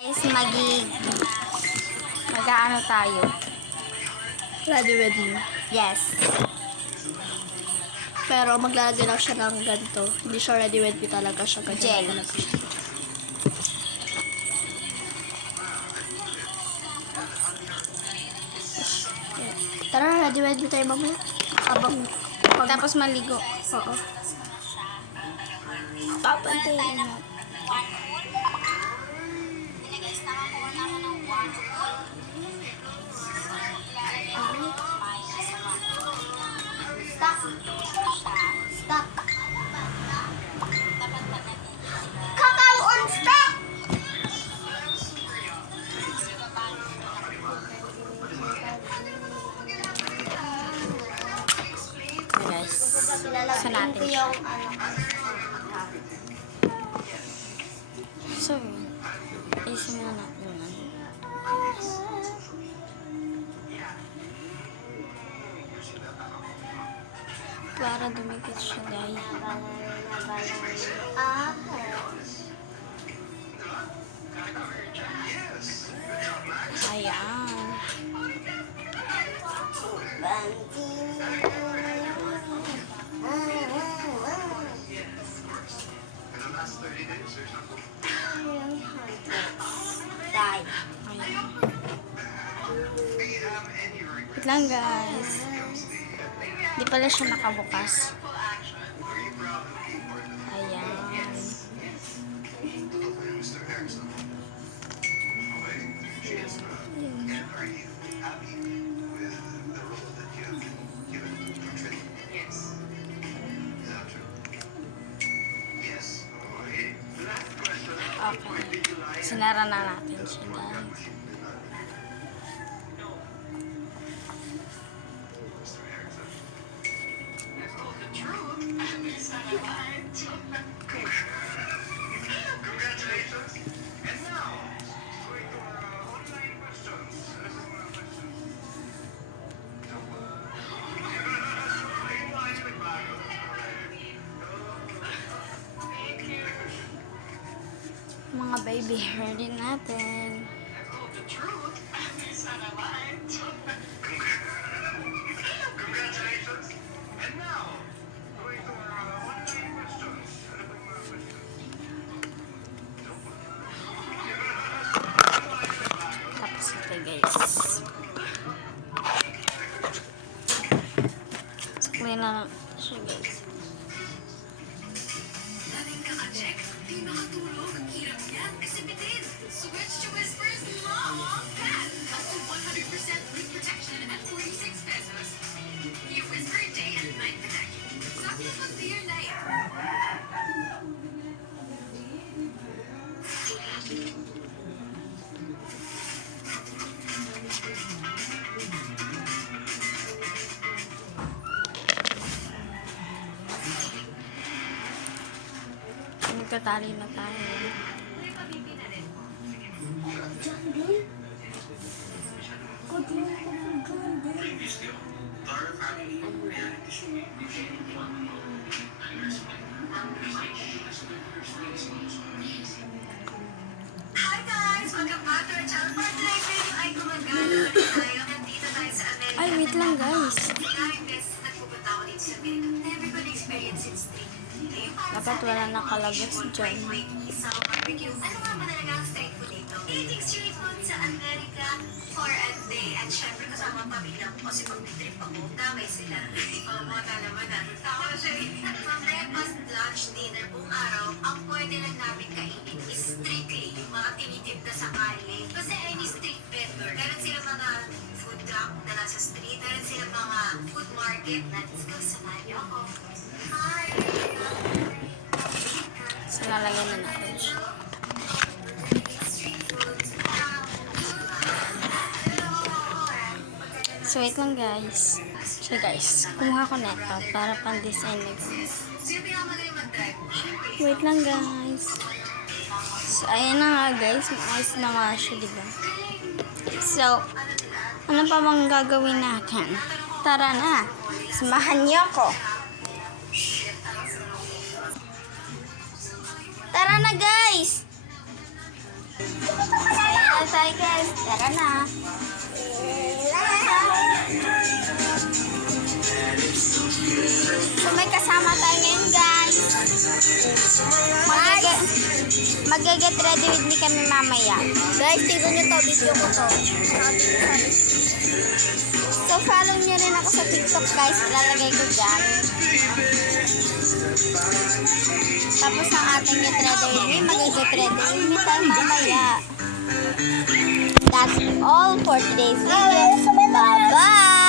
Guys, mag-aano tayo? Ready with me. Yes. Pero maglalagay lang siya ng ganito. Hindi siya ready with me talaga siya. Gel. Talaga siya. Tara, ready with me tayo mamaya. Tapos maligo. Oo. Papantayin na. Stop. Kakao on stop! Guys, saan natin siya? So, ayusin mo na natin yun. Para dumikit siya, guys. Ayan. Wait lang, guys. Di pala siya nakabukas. Ayan. Okay. Sinara na natin siya, guys. Mga baby hair din natin. Tapos ito, guys. Suklay na siya, guys. Switch to Whisper's Long Pad. Up to 100% leak protection at 46 pesos. Your Whisper day and night protection. Sakit mo to your night. Magkatali na tayo. Hi guys! Welcome back to our channel. For today's video ay gumagana tayo. Nandito tayo sa America. Ay, wait lang, guys. Maraming beses nagpupunta ako dito sa America. Never ko na-experience in street. Ngayon, para Dapat sa wala atin, nakalagay fishbowl, dyan. fried isaw, barbecue. Ano nga ba talaga ang street food dito? Eating street food sa America for a day. At syempre kasama ang pamilya ko kasi pag may trip ako, damay sila. Mga kalaman na. Ako siya. From breakfast, lunch, dinner, buong araw, ang pwede lang namin kainin is strictly yung mga tinitinda sa kalye. Kasi any street vendor, meron sila mga food truck na nasa street, meron sila mga food market. Let's go, samahan niyo ako. Hi! So, lalagyan na natin siya. So, wait lang, guys. So, guys, kumuha ko na ito para pang-design na guys. Sino pinakamagaling mag-drive? Wait lang, guys. So, ayan na nga, guys. Maayos na nga siya, diba? So, ano pa bang gagawin natin? Tara na. Samahan niyo ako. Tara na, guys! hi guys. Tara na. So may kasama tayo ngayon guys. Mag-get ready with me kami mamaya. Guys, tignan nyo to. Video ko to. So follow nyo rin ako sa TikTok guys. Ilalagay ko dyan. Tapos ang ating get ready with me. Mag-get ready with me tayo mamaya. That's all for today's video. Bye-bye!